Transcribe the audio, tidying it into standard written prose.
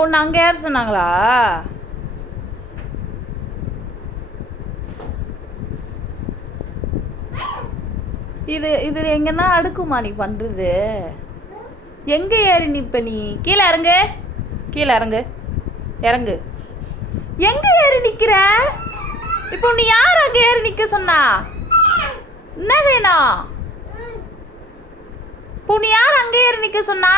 உன்னை அங்கே யார் சொன்னாங்களா? இது எங்கன்னா அடுக்குமா நீ பண்ணுறது? எங்கே ஏறி நிற்ப நீ? கீழே இறங்கு, கீழே இறங்கு, இறங்கு. எங்கே ஏறி நிற்கிற இப்போ? நீ யார் அங்கே ஏறி நிற்க சொன்னா? என்ன வேணும்? இப்போ நீ யார் அங்கே ஏறி நிற்க சொன்னா?